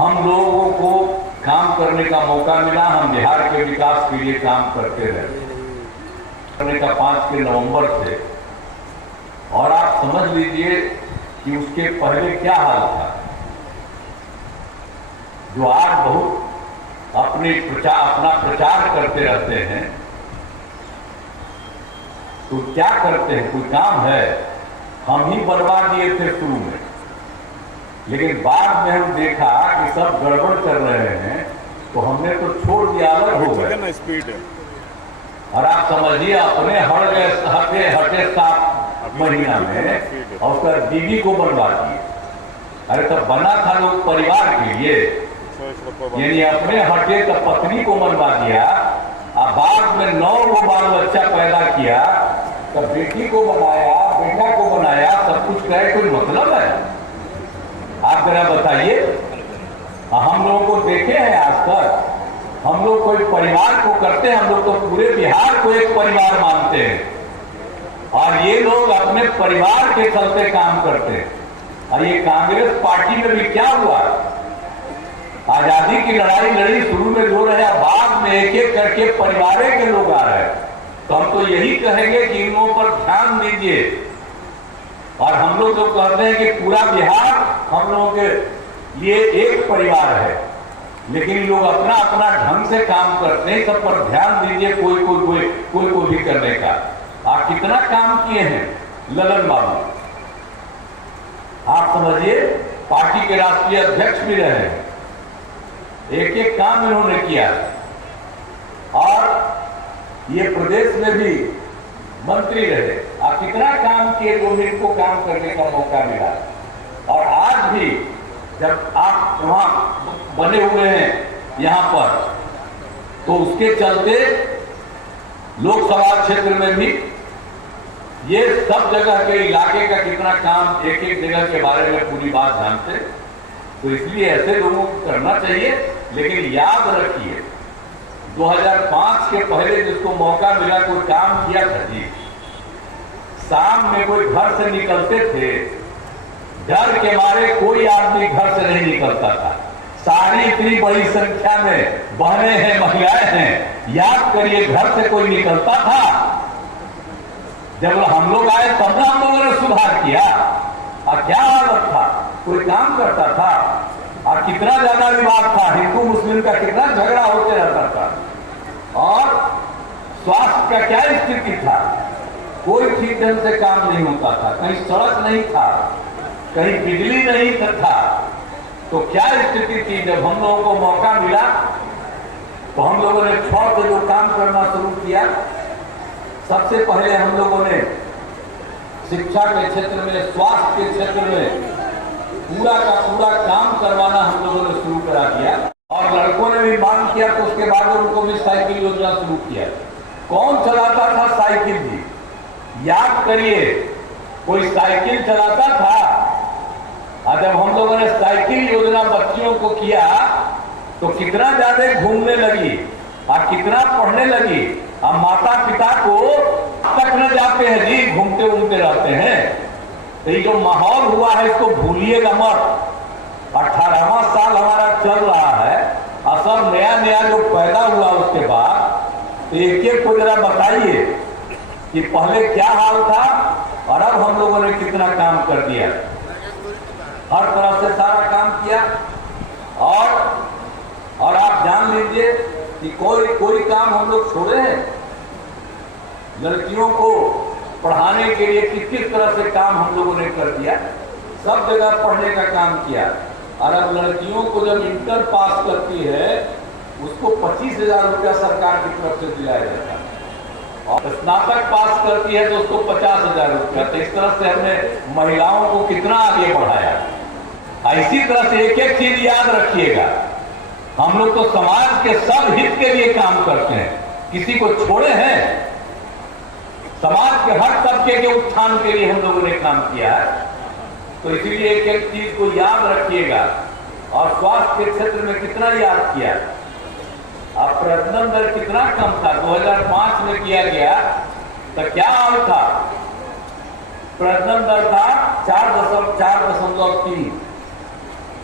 हम लोगों को काम करने का मौका मिला। हम बिहार के विकास के लिए काम करते रहे करने का 5 नवंबर से, और आप समझ लीजिए कि उसके पहले क्या हाल था। जो आज बहुत अपना प्रचार करते रहते हैं, तो क्या करते हैं, कोई काम है, हम ही बनवा दिए थे शुरू में, लेकिन बाद में हम देखा कि सब गड़बड़ कर रहे हैं, तो हमने तो छोड़ दिया, अलग हो गए। स्पीड और आप समझिए अपने हटे 7 महीना में और उसका बीवी को बनवा दिए। अरे तब बना था लोग परिवार के लिए, यानी अपने हटे तो पत्नी को बनवा दिया, और बाद में 9 को बाल बच्चा पैदा किया, तब बेटी को बनाया, बेटा को बनाया, सब कुछ कहे, कोई मतलब है? आप जरा बताइए। हम लोगों को देखे हैं आज तक? हम लोग कोई परिवार को करते हैं, हम लोग तो पूरे बिहार को एक परिवार मानते हैं, और ये लोग अपने परिवार के चलते काम करते हैं। और ये कांग्रेस पार्टी में भी क्या हुआ, आजादी की लड़ाई लड़ी, शुरू में जो रहे, बाद में एक एक करके परिवार के लोग आ रहे हैं। तो हम तो यही कहेंगे कि इन लोगों पर ध्यान दीजिए। और हम लोग तो कहते हैं कि पूरा बिहार हम लोगों के लिए एक परिवार है, लेकिन लोग अपना अपना ढंग से काम करते हैं। सब पर ध्यान दीजिए, कोई भी करने का। आप कितना काम किए हैं ललन बाबू, आप समझिए, पार्टी के राष्ट्रीय अध्यक्ष भी रहे, एक एक काम इन्होंने किया, और ये प्रदेश में भी मंत्री रहे। आप कितना काम किए, जो इनको काम करने का मौका मिला। और आज भी जब आप वहां बने हुए हैं यहाँ पर, तो उसके चलते लोकसभा क्षेत्र में भी ये सब जगह के इलाके का कितना काम, एक एक जगह के बारे में पूरी बात जानते। तो इसलिए ऐसे लोगों को करना चाहिए। लेकिन याद रखिए, 2005 के पहले जिसको मौका मिला, कोई काम किया था जी। शाम में कोई घर से निकलते थे, डर के मारे कोई आदमी घर से नहीं निकलता था। सारी इतनी बड़ी संख्या में बहनें हैं, महिलाएं हैं, याद करिए, घर से कोई निकलता था? जब हम लोग आए तब ना हम लोगों ने सुधार किया। और क्या हालत था, कोई काम करता था? और कितना ज्यादा विवाद था, हिंदू मुस्लिम का कितना झगड़ा होते रहता था। और स्वास्थ्य का क्या स्थिति था, कोई ठीक ढंग से काम नहीं होता था, कहीं सड़क नहीं था, कहीं बिजली नहीं था। तो क्या स्थिति थी? जब हम लोगों को मौका मिला, तो हम लोगों ने छह से जो काम करना शुरू किया, सबसे पहले हम लोगों ने शिक्षा के क्षेत्र में, स्वास्थ्य के क्षेत्र में पूरा का पूरा काम करवाना हम लोगों ने शुरू करा दिया। और लड़कों ने भी मांग किया, तो उसके बाद उनको भी साइकिल योजना शुरू किया। कौन चलाता था साइकिल जी? याद करिए, कोई साइकिल चलाता था? और जब हम लोगों ने साइकिल योजना बच्चियों को किया, तो कितना ज्यादा घूमने लगी और कितना पढ़ने लगी। अब माता पिता को तक न जाते हैं जी, घूमते घूमते रहते हैं। तो ये जो माहौल हुआ है, इसको भूलिएगा मत। 18वां साल हमारा चल रहा है, और सब नया नया जो पैदा हुआ उसके बाद, तो एक एक को जरा बताइए कि पहले क्या हाल था और अब हम लोगों ने कितना काम कर दिया। हर तरह से सारा काम किया। और आप जान लीजिए कि कोई काम हम लोग छोड़े हैं। लड़कियों को पढ़ाने के लिए किस किस तरह से काम हम लोगों ने कर दिया, सब जगह पढ़ने का काम किया। और अब लड़कियों को जब इंटर पास करती है, उसको 25,000 रुपया सरकार की तरफ से दिलाया जाता है, और स्नातक पास करती है तो उसको 50,000 रुपया। तो इस तरह से हमने महिलाओं को कितना आगे बढ़ाया। इसी तरह से एक एक चीज याद रखिएगा, हम लोग तो समाज के सब हित के लिए काम करते हैं, किसी को छोड़े हैं? समाज के हर तबके के उत्थान के लिए हम लोगों ने काम किया है। तो इसीलिए एक एक चीज को याद रखिएगा। और स्वास्थ्य के क्षेत्र में कितना याद किया, अब प्रजनन दर कितना कम था। 2005 में किया गया तो क्या हाल था? प्रजनन दर था 4.3,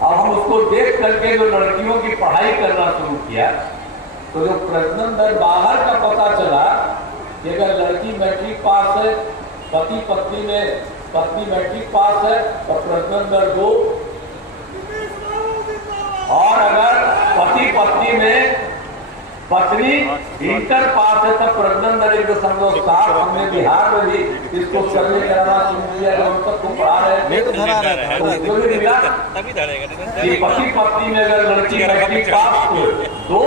अब हम उसको देख करके जो लड़कियों की पढ़ाई करना शुरू किया, तो जो प्रजनन दर बाहर का पता चला कि अगर लड़की मैट्रिक पास है, पत्नी मैट्रिक पास है तो प्रजनन दर 2, और अगर पति पत्नी में पत्नी इंटर पास है तब प्रजनन दर 1.7। हमने बिहार में भी इसको सर्वे कराना शुरू किया, जो हम सबको पढ़ा रहे थे। पति पत्नी में अगर लड़की मैट्रिक पास हो 2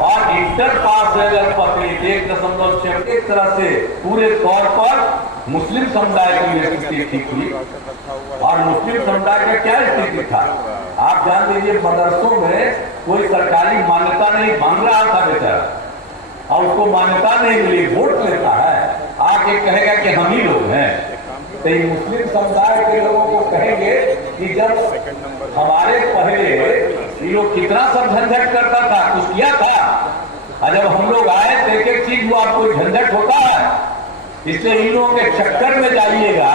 और इंटर पास है अगर पत्नी 1.6, एक तरह से पूरे तौर पर मुस्लिम समुदाय की स्थिति ठीक हुई। और मुस्लिम समुदाय का क्या स्थिति था, आप जान लीजिए, मदरसों में कोई सरकारी मान्यता नहीं मांग रहा था बेचारा, और उसको मान्यता नहीं मिली, वोट लेता है, आके कहेगा कि हम ही लोग हैं। तो ये मुस्लिम समुदाय के लोगों को कहेंगे कि जब हमारे पहले ये लोग कितना सब झंझट करता था, कुछ किया था, और जब हम लोग आए तो एक एक चीज हुआ, कोई झंझट होता है, इसलिए इन लोगों के चक्कर में जाइएगा,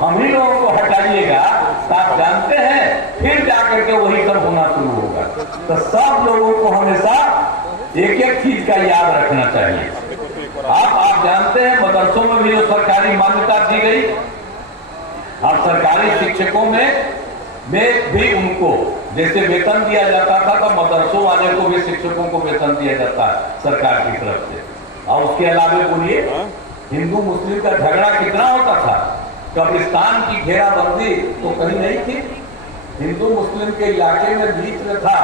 हम ही लोगों को हटाइएगा, तो आप जानते हैं फिर जाकर के वही सब होना शुरू होगा। तो सब लोगों को हमेशा एक एक चीज का याद रखना चाहिए। आप जानते हैं मदरसों में भी जो सरकारी मान्यता दी गई, अब सरकारी शिक्षकों में भी उनको जैसे वेतन दिया जाता था, तो मदरसों वाले को भी शिक्षकों को वेतन दिया जाता है सरकार की तरफ से। और उसके अलावा बोलिए, हिंदू मुस्लिम का झगड़ा कितना होता था, कब्रिस्तान की घेराबंदी तो कहीं नहीं थी, हिंदू मुस्लिम के इलाके में बीच में था,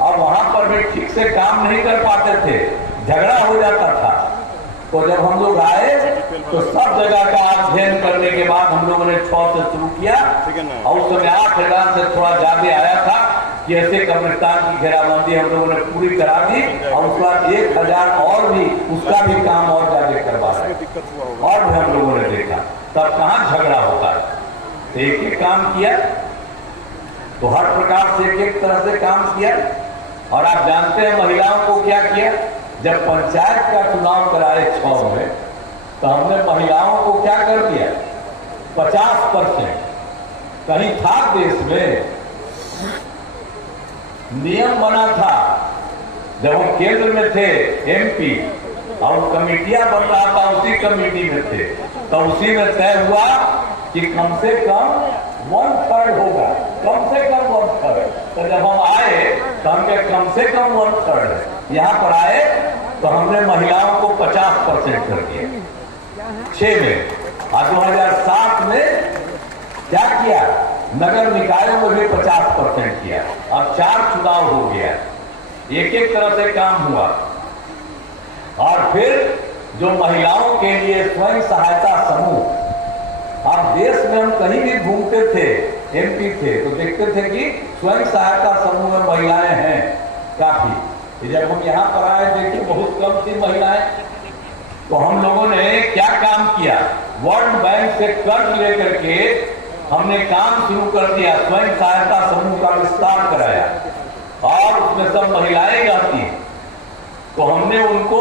और वहां पर भी ठीक से काम नहीं कर पाते थे, झगड़ा हो जाता था। तो जब हम लोग आए तो सब जगह का अध्ययन करने के बाद हम लोगों ने 6 से शुरू किया, और उस समय 8,000 से थोड़ा ज्यादा आया था कि ऐसे कब्रिस्तान की घेराबंदी हम लोगों ने पूरी करा दी, और उसके बाद 1,000 और भी उसका भी काम और ज्यादा करवा रहे, और भी हम लोगों ने देखा, तब कहाँ झगड़ा होता है। तो एक एक काम किया, तो हर प्रकार से एक एक तरह से काम किया। और आप जानते हैं महिलाओं को क्या किया, जब पंचायत का चुनाव कराए 6 में, तो हमने महिलाओं को क्या कर दिया, 50%। कहीं था देश में नियम बना था, जब हम केंद्र में थे MP, और कमेटियां बन रहा था, उसी कमेटी में थे, तो उसी में तय हुआ कि कम से कम 1/3 होगा, कम से कम 1/3। तो जब हम आए तो हमने कम से कम 1/3 यहाँ पर आए, तो हमने महिलाओं को 50% कर दिया 6 में। और 2007 में क्या किया, नगर निकायों में भी 50% किया। अब 4 चुनाव हो गया, एक एक तरह से काम हुआ। और फिर जो महिलाओं के लिए स्वयं सहायता समूह, आप देश में हम कहीं भी घूमते थे, MP थे, तो देखते थे कि स्वयं सहायता समूह में महिलाएं हैं काफी। जब हम यहाँ पर आए देखिए बहुत कम थी महिलाएं, तो हम लोगों ने क्या काम किया, वर्ल्ड बैंक से कर्ज लेकर के हमने काम शुरू कर दिया, स्वयं सहायता समूह का विस्तार कराया, और उसमें सब महिलाएं रहती हैं। तो हमने उनको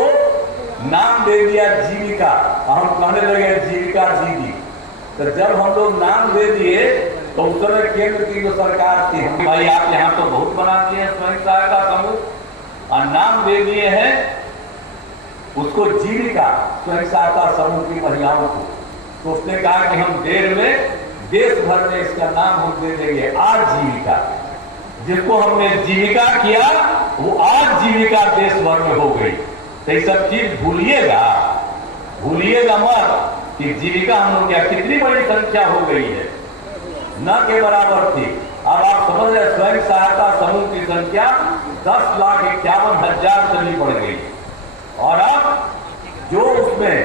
नाम दे दिया जीविका, हम कहने लगे जीविका दीदी। तो जब हम लोग नाम दे दिए, तो उस समय केंद्र की जो सरकार थी, भाई आप यहाँ तो बहुत बनाते हैं स्वयं सहायता समूह, और नाम दे दिए हैं उसको जीविका, स्वयं सहायता समूह की महिलाओं को। तो उसने कहा कि हम देर में देश भर में इसका नाम हम दे देंगे आजीविका। जिसको हमने जीविका किया वो आजीविका देश भर में हो गई। तो ये सब चीज भूलिएगा मत कि जीविका हम लोग क्या कितनी बड़ी संख्या हो गई है, न के बराबर थी। अब आप समझ रहे, स्वयं सहायता समूह की संख्या 10,51,000 से भी बढ़ गई, और अब जो उसमें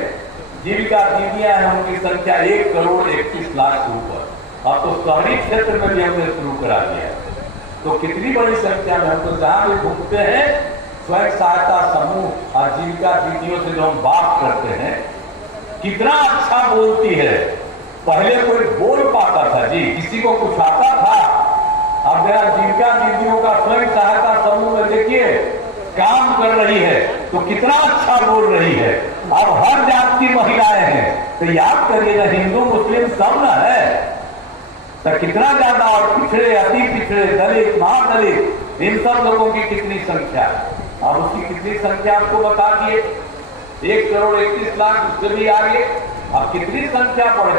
जीविका दीदियां हैं उनकी संख्या 1,31,00,000 से ऊपर। अब तो शहरी क्षेत्र में भी हमने शुरू करा दिया। तो कितनी बड़ी संख्या में हम तो जहां भी घूमते हैं, स्वयं सहायता समूह और जीविका दीदियों से जो हम बात करते हैं, कितना अच्छा बोलती है। पहले कोई बोल पाता था जी, किसी को कुछ आता था। अब जरा जीविका दीदियों का स्वयं सहायता समूह में देखिए काम कर रही है तो कितना अच्छा बोल रही है। अब हर जात की महिलाएं हैं, तो याद करिएगा हिंदू मुस्लिम सब न है। तो कितना ज्यादा, और पिछड़े, अति पिछड़े, दलित, महादलित, इन सब लोगों की कितनी संख्या है। अब उसकी कितनी संख्या आपको बता दिए, 1,31,00,000, उससे भी आगे अब कितनी संख्या बढ़ गई।